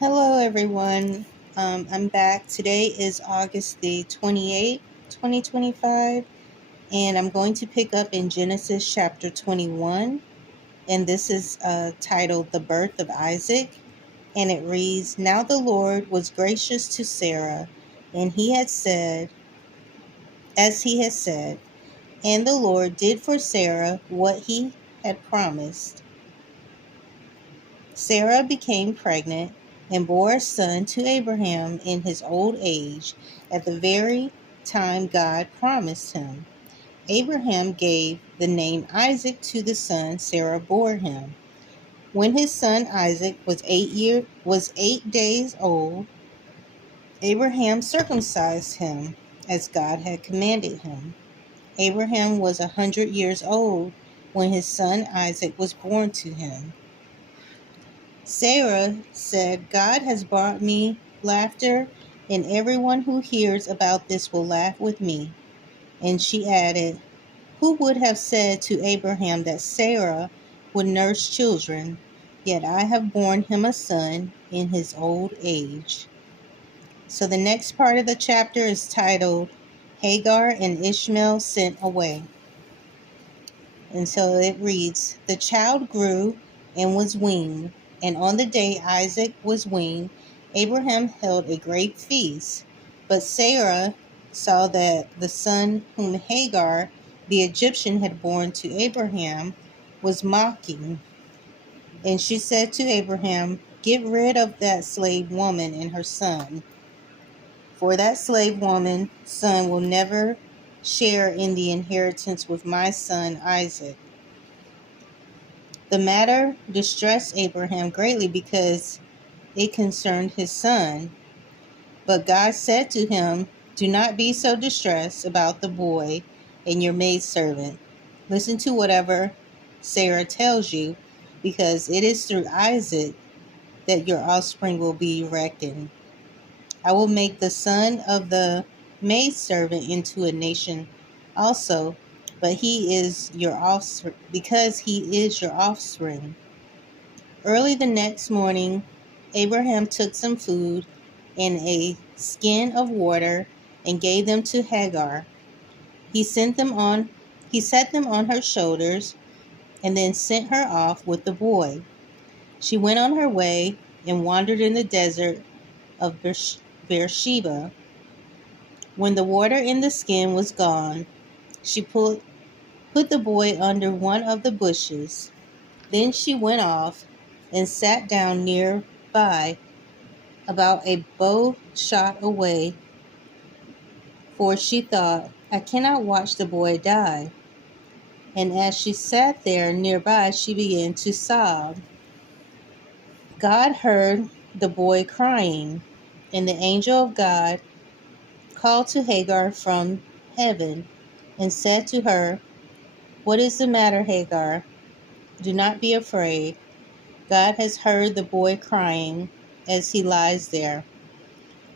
Hello, everyone. I'm back. Today is August the 28th, 2025, and I'm going to pick up in Genesis chapter 21. And this is titled The Birth of Isaac. And it reads, Now the Lord was gracious to Sarah, and he had said, as he had said, and the Lord did for Sarah what he had promised. Sarah became pregnant and bore a son to Abraham in his old age, at the very time God promised him. Abraham gave the name Isaac to the son Sarah bore him. When his son Isaac was 8 days old, Abraham circumcised him as God had commanded him. Abraham was 100 years old when his son Isaac was born to him. Sarah said, God has brought me laughter, and everyone who hears about this will laugh with me. And she added, Who would have said to Abraham that Sarah would nurse children? Yet I have borne him a son in his old age. So the next part of the chapter is titled, Hagar and Ishmael Sent Away. And so it reads, The child grew and was weaned, and on the day Isaac was weaned, Abraham held a great feast. But Sarah saw that the son whom Hagar the Egyptian had borne to Abraham was mocking. And she said to Abraham, Get rid of that slave woman and her son, for that slave woman's son will never share in the inheritance with my son Isaac. The matter distressed Abraham greatly because it concerned his son. But God said to him, Do not be so distressed about the boy and your maidservant. Listen to whatever Sarah tells you, because it is through Isaac that your offspring will be reckoned. I will make the son of the maidservant into a nation also, but he is your offspring, because he is your offspring. Early the next morning, Abraham took some food and a skin of water and gave them to Hagar. He sent them on he set them on her shoulders and then sent her off with the boy. She went on her way and wandered in the desert of Beersheba. When the water in the skin was gone, she put the boy under one of the bushes. Then she went off and sat down near by, about a bow shot away, for she thought, I cannot watch the boy die. And as she sat there nearby, she began to sob. God heard the boy crying, and the angel of God called to Hagar from heaven and said to her, What is the matter, Hagar? Do not be afraid. God has heard the boy crying as he lies there.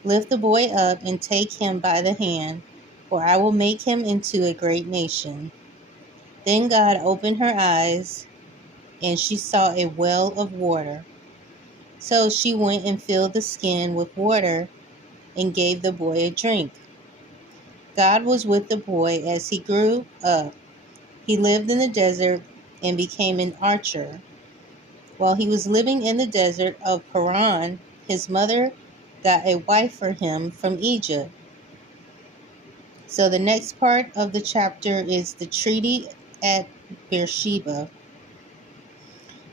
Lift the boy up and take him by the hand, for I will make him into a great nation. Then God opened her eyes, and she saw a well of water. So she went and filled the skin with water and gave the boy a drink. God was with the boy as he grew up. He lived in the desert and became an archer. While he was living in the desert of Paran, his mother got a wife for him from Egypt. So the next part of the chapter is the treaty at Beersheba.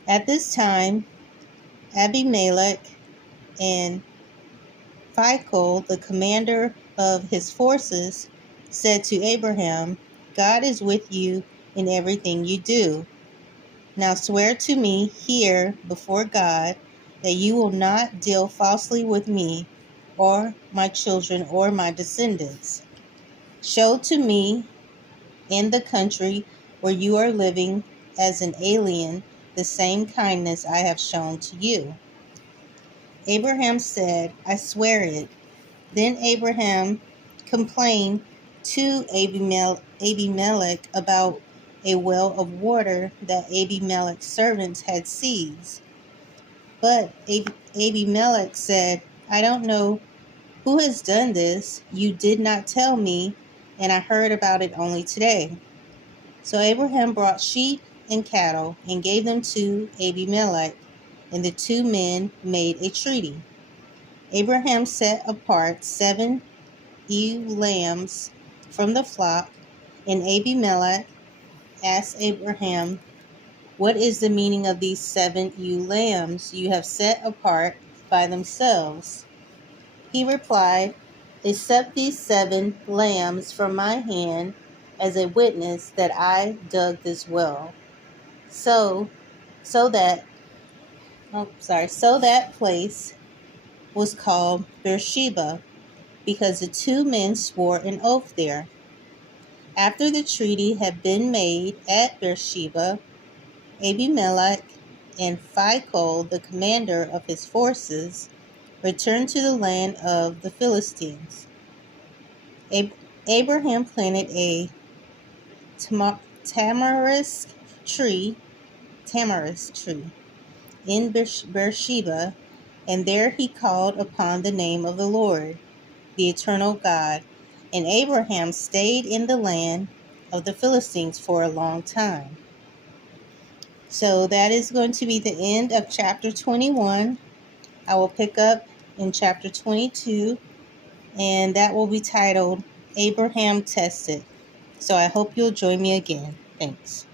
At this time, Abimelech and Phicol, the commander of his forces, said to Abraham, God is with you in everything you do. Now swear to me here before God that you will not deal falsely with me or my children or my descendants. Show to me in the country where you are living as an alien the same kindness I have shown to you. Abraham said, I swear it. Then Abraham complained to Abimelech about a well of water that Abimelech's servants had seized. But Abimelech said, I don't know who has done this. You did not tell me, and I heard about it only today. So Abraham brought sheep and cattle and gave them to Abimelech, and the two men made a treaty. Abraham set apart 7 ewe lambs from the flock, and Abimelech asked Abraham, what is the meaning of these 7 ewe lambs you have set apart by themselves? He replied, accept these 7 lambs from my hand as a witness that I dug this well. So that place was called Beersheba, because the 2 men swore an oath there. After the treaty had been made at Beersheba, Abimelech and Phicol, the commander of his forces, returned to the land of the Philistines. Abraham planted a tamarisk tree in Beersheba, and there he called upon the name of the Lord, the eternal God. And Abraham stayed in the land of the Philistines for a long time. So that is going to be the end of chapter 21. I will pick up in chapter 22, and that will be titled Abraham Tested. So I hope you'll join me again. Thanks.